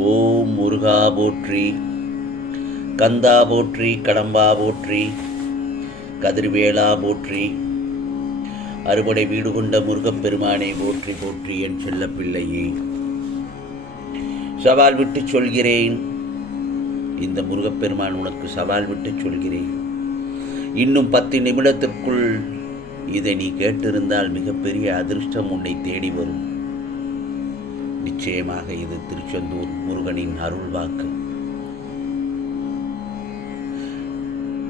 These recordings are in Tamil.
ஓம் முருகா போற்றி கந்தா போற்றி கடம்பா போற்றி கதிர்வேளா போற்றி அறுபடை வீடு கொண்ட முருகப்பெருமானை போற்றி போற்றி என் செல்ல பிள்ளையே. சவால் விட்டு சொல்கிறேன். இந்த முருகப்பெருமான் உனக்கு சவால் விட்டு சொல்கிறேன். இன்னும் பத்து நிமிடத்திற்குள் இதை நீ கேட்டிருந்தால் மிகப்பெரிய அதிர்ஷ்டம் உன்னை தேடி வரும். நிச்சயமாக இது திருச்செந்தூர் முருகனின் அருள் வாக்கு.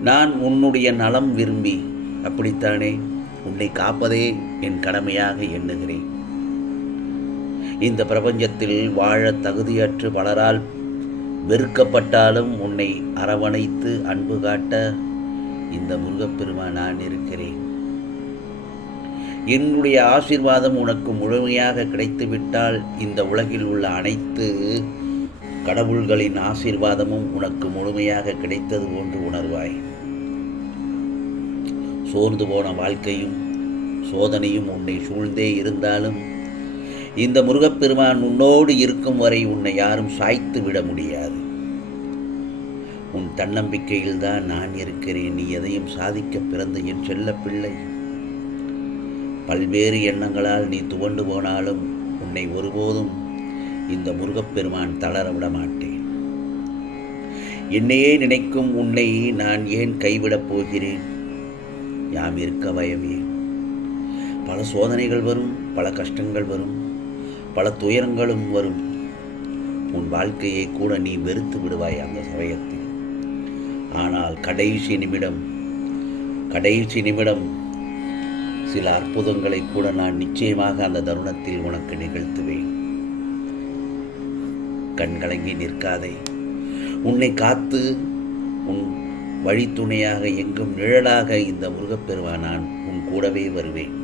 நான் உன்னுடைய நலம் விரும்பி அப்படித்தானே? உன்னை காப்பதே என் கடமையாக எண்ணுகிறேன். இந்த பிரபஞ்சத்தில் வாழ தகுதியற்று பலரால் வெறுக்கப்பட்டாலும் உன்னை அரவணைத்து அன்பு காட்ட இந்த முருகப்பெருமா நான் இருக்கிறேன். என்னுடைய ஆசிர்வாதம் உனக்கு முழுமையாக கிடைத்துவிட்டால் இந்த உலகில் உள்ள அனைத்து கடவுள்களின் ஆசீர்வாதமும் உனக்கு முழுமையாக கிடைத்தது போன்று உணர்வாய். சோர்ந்து போன வாழ்க்கையும் சோதனையும் உன்னை சூழ்ந்தே இருந்தாலும் இந்த முருகப்பெருமான் உன்னோடு இருக்கும் வரை உன்னை யாரும் சாய்த்து விட முடியாது. உன் தன்னம்பிக்கையில்தான் நான் இருக்கிறேன். நீ எதையும் சாதிக்க பிறந்த என் செல்ல பிள்ளை பல்வேறு எண்ணங்களால் நீ துவண்டு போனாலும் உன்னை ஒருபோதும் இந்த முருகப்பெருமான் தளர விட மாட்டேன். என்னையே நினைக்கும் உன்னை நான் ஏன் கைவிடப் போகிறேன்? யாம் இருக்க பயமே பல சோதனைகள் வரும் பல கஷ்டங்கள் வரும் பல துயரங்களும் வரும். உன் வாழ்க்கையை கூட நீ வெறுத்து விடுவாய் அந்த சமயத்தில். ஆனால் கடைசி நிமிடம் கடைசி நிமிடம் சில அற்புதங்களை கூட நான் நிச்சயமாக அந்த தருணத்தில் உனக்கு நிகழ்த்துவேன். கண்கலங்கி நிற்காதே. உன்னை காத்து உன் வழித்துணையாக எங்கும் நிழலாக இந்த முருகப்பெருமான் நான் உன் கூடவே வருவேன்.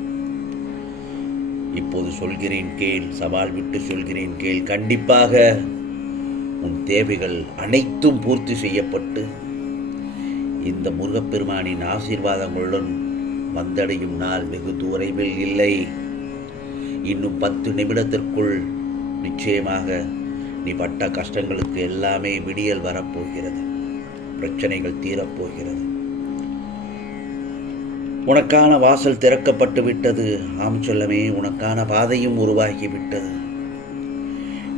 இப்போது சொல்கிறேன் கேள் சவால் விட்டு சொல்கிறேன் கேள். கண்டிப்பாக உன் தேவைகள் அனைத்தும் பூர்த்தி செய்யப்பட்டு இந்த முருகப்பெருமானின் ஆசீர்வாதங்களுடன் வந்தடையும் நாள் வெகு தூரைவில் இல்லை. இன்னும் பத்து நிமிடத்திற்குள் நிச்சயமாக நீ பட்ட கஷ்டங்களுக்கு எல்லாமே விடியல் வரப்போகிறது. பிரச்சனைகள் தீரப்போகிறது. உனக்கான வாசல் திறக்கப்பட்டு விட்டது. ஆம் சொல்லமே உனக்கான பாதையும் உருவாகிவிட்டது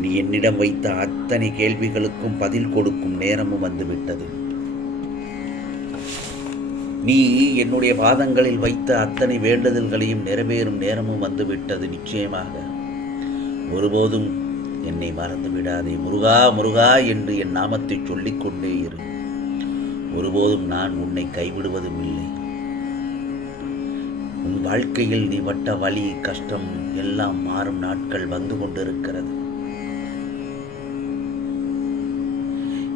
நீ என்னிடம் வைத்த அத்தனை கேள்விகளுக்கும் பதில் கொடுக்கும் நேரமும் வந்துவிட்டது நீ என்னுடைய பாதங்களில் வைத்த அத்தனை வேண்டுதல்களையும் நிறைவேறும் நேரமும் வந்துவிட்டது நிச்சயமாக. ஒருபோதும் என்னை மறந்து விடாதே முருகா முருகா என்று என் நாமத்தை சொல்லிக்கொண்டே இரு. ஒருபோதும் நான் உன்னை கைவிடுவதும் இல்லை. உன் வாழ்க்கையில் நீ பட்ட வலி கஷ்டம் எல்லாம் மாறும் நாட்கள் வந்து கொண்டிருக்கிறது.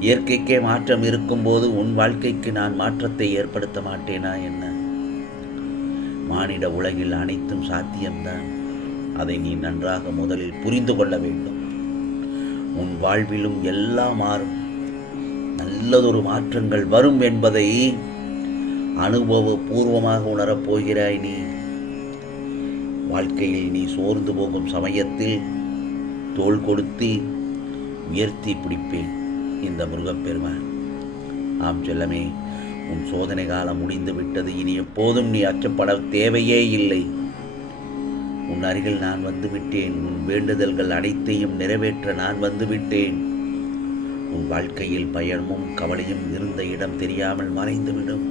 இயற்கைக்கே மாற்றம் இருக்கும்போது உன் வாழ்க்கைக்கு நான் மாற்றத்தை ஏற்படுத்த மாட்டேனா என்ன? மானிட உலகில் அனைத்தும் சாத்தியம்தான். அதை நீ நன்றாக முதலில் புரிந்து கொள்ள வேண்டும். உன் வாழ்விலும் எல்லாம் மாறும். நல்லதொரு மாற்றங்கள் வரும் என்பதை அனுபவபூர்வமாக உணரப் போகிறாய் நீ. வாழ்க்கையில் நீ சோர்ந்து போகும் சமயத்தில் தோள் கொடுத்து உயர்த்தி பிடிப்பேன். இந்த முருகப்பெருமான். ஆம் செல்லமே உன் சோதனை காலம் முடிந்து விட்டது. இனி எப்போதும் நீ அச்சப்பட தேவையே இல்லை. உன் அருகில் நான் வந்து விட்டேன். உன் வேண்டுதல்கள் அனைத்தையும் நிறைவேற்ற நான் வந்துவிட்டேன் உன் வாழ்க்கையில் பயணமும் கவலையும் இருந்த இடம் தெரியாமல் மறைந்துவிடும்.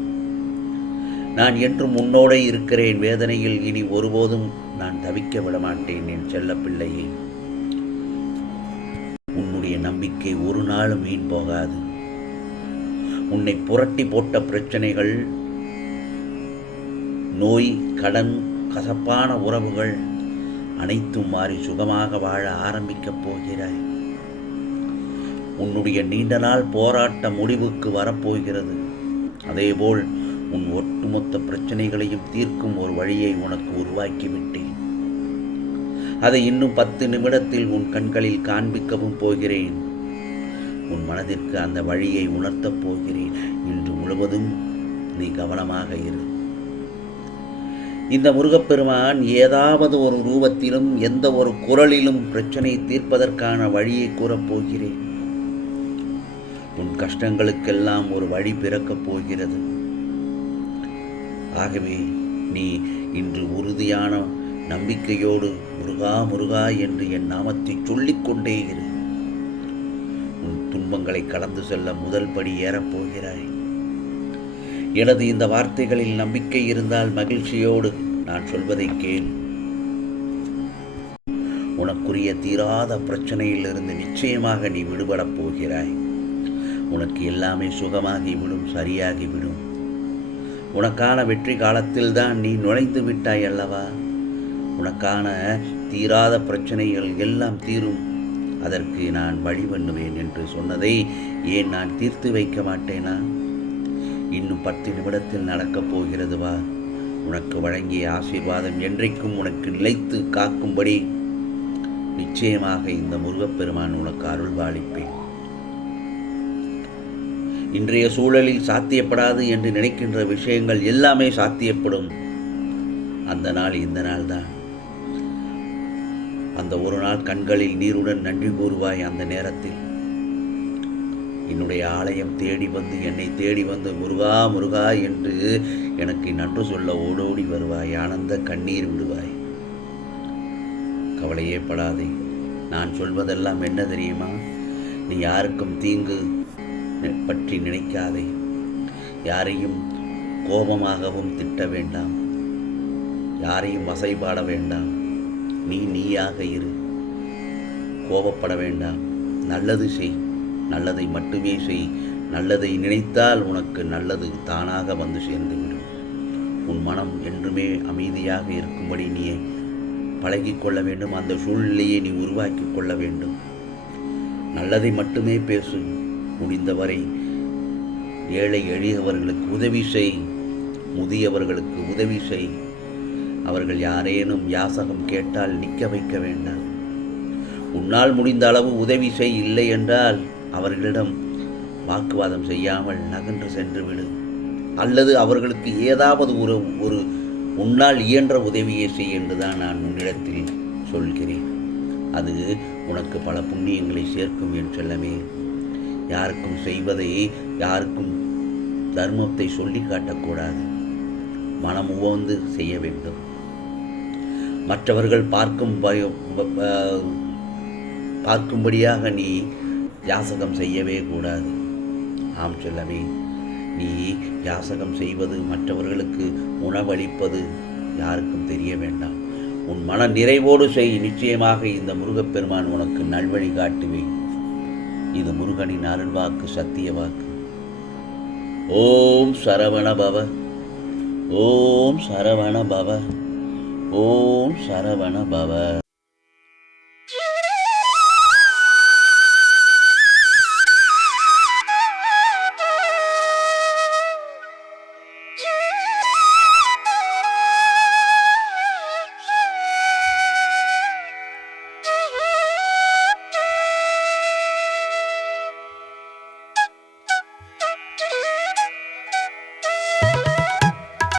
நான் என்றும் உன்னோடே இருக்கிறேன். வேதனையில் இனி ஒருபோதும் நான் தவிக்க விடமாட்டேன் என் செல்ல பிள்ளையே உன்னுடைய நம்பிக்கை ஒரு நாளும் வீண் போகாது. உன்னை புரட்டி போட்ட பிரச்சனைகள் நோய் கடன் கசப்பான உறவுகள் அனைத்தும் மாறி சுகமாக வாழ ஆரம்பிக்கப் போகிறாய். உன்னுடைய நீண்ட நாள் போராட்ட முடிவுக்கு வரப்போகிறது. அதேபோல் உன் ஒட்டுமொத்த பிரச்சனைகளையும் தீர்க்கும் ஒரு வழியை உனக்கு உருவாக்கிவிட்டேன். அதை இன்னும் பத்து நிமிடத்தில் உன் கண்களில் காண்பிக்கவும் போகிறேன். உன் மனதிற்கு அந்த வழியை உணர்த்தப் போகிறேன். இன்று முழுவதும் நீ கவனமாக இரு. இந்த முருகப்பெருமான் ஏதாவது ஒரு ரூபத்திலும் எந்த ஒரு குரலிலும் பிரச்சனை தீர்ப்பதற்கான வழியை கூறப் போகிறேன். உன் கஷ்டங்களுக்கெல்லாம் ஒரு வழி பிறக்கப் போகிறது. ஆகவே நீ இன்று உறுதியான நம்பிக்கையோடு முருகா முருகா என்று என் நாமத்தை சொல்லிக்கொண்டே இரு. உன் துன்பங்களை கடந்து செல்ல முதல் படி ஏறப் போகிறாய். எனது இந்த வார்த்தைகளில் நம்பிக்கை இருந்தால் மகிழ்ச்சியோடு நான் சொல்வதை கேள். உனக்குரிய தீராத பிரச்சனையிலிருந்து நிச்சயமாக நீ விடுபடப் போகிறாய். உனக்கு எல்லாமே சுகமாகிவிடும் சரியாகிவிடும். உனக்கான வெற்றி காலத்தில்தான் நீ நுழைந்து விட்டாய் அல்லவா? உனக்கான தீராத பிரச்சனைகள் எல்லாம் தீரும். அதற்கு நான் வழி பண்ணுவேன் என்று சொன்னதை ஏன் நான் தீர்த்து வைக்க மாட்டேனா? இன்னும் பத்து நிமிடத்தில் நடக்கப் போகிறது வா. உனக்கு வழங்கிய ஆசீர்வாதம் என்றைக்கும் உனக்கு நிலைத்து காக்கும்படி. நிச்சயமாக இந்த முருகப்பெருமான் உனக்கு அருள்பாலிப்பேன் இன்றைய சூழலில் சாத்தியப்படாது என்று நினைக்கின்ற விஷயங்கள் எல்லாமே சாத்தியப்படும். அந்த நாள் இந்த நாள் தான் அந்த ஒரு நாள் கண்களில் நீருடன் நன்றி கூறுவாய் அந்த நேரத்தில். என்னுடைய ஆலயம் தேடி வந்து என்னை தேடி வந்து முருகா முருகா என்று எனக்கு நன்று சொல்ல ஓடோடி வருவாய் ஆனந்த கண்ணீர் விடுவாய். கவலையே படாதே நான் சொல்வதெல்லாம் என்ன தெரியுமா? நீ யாருக்கும் தீங்கு பற்றி நினைக்காதே. யாரையும் கோபமாகவும் திட்ட வேண்டாம். யாரையும் வசைபாட வேண்டாம். நீ நீயாக இரு. கோபப்பட வேண்டாம். நல்லது செய். நல்லதை மட்டுமே செய். நல்லதை நினைத்தால் உனக்கு நல்லது தானாக வந்து சேர்ந்துவிடும். உன் மனம் என்றுமே அமைதியாக இருக்கும்படி நீ பழகிக்கொள்ள வேண்டும். அந்த சூழ்நிலையை நீ உருவாக்கி கொள்ள வேண்டும். நல்லதை மட்டுமே பேசு. முடிந்தவரை ஏழை எளியவர்களுக்கு உதவி செய். முதியவர்களுக்கு உதவி செய். அவர்கள் யாரேனும் யாசகம் கேட்டால் நிற்க வைக்க வேண்டாம். உன்னால் முடிந்த அளவு உதவி செய் இல்லை என்றால் அவர்களிடம் வாக்குவாதம் செய்யாமல் நகன்று சென்று விடு அல்லது அவர்களுக்கு ஏதாவது ஒரு ஒரு உன்னால் இயன்ற உதவியை செய் என்றுதான் நான் உன்னிடத்தில் சொல்கிறேன். அது உனக்கு பல புண்ணியங்களை சேர்க்கும் என் செல்லமே. யாருக்கும் செய்வதை யாருக்கும் தர்மத்தை சொல்லி காட்டக்கூடாது. மனம் உவந்து செய்ய வேண்டும். மற்றவர்கள் பார்க்கும் பய பார்க்கும்படியாக நீ யாசகம் செய்யவே கூடாது. ஆம் செல்லமே நீ யாசகம் செய்வது மற்றவர்களுக்கு உணவளிப்பது யாருக்கும் தெரிய வேண்டாம். உன் மன நிறைவோடு செய் நிச்சயமாக இந்த முருகப்பெருமான் உனக்கு நல்வழி காட்டுவேன். இது முருகனின் அருள்வாக்கு சத்திய வாக்கு. ஓம் சரவண பவ ஓம் சரவண பவ. ஓம் சரவண பவ.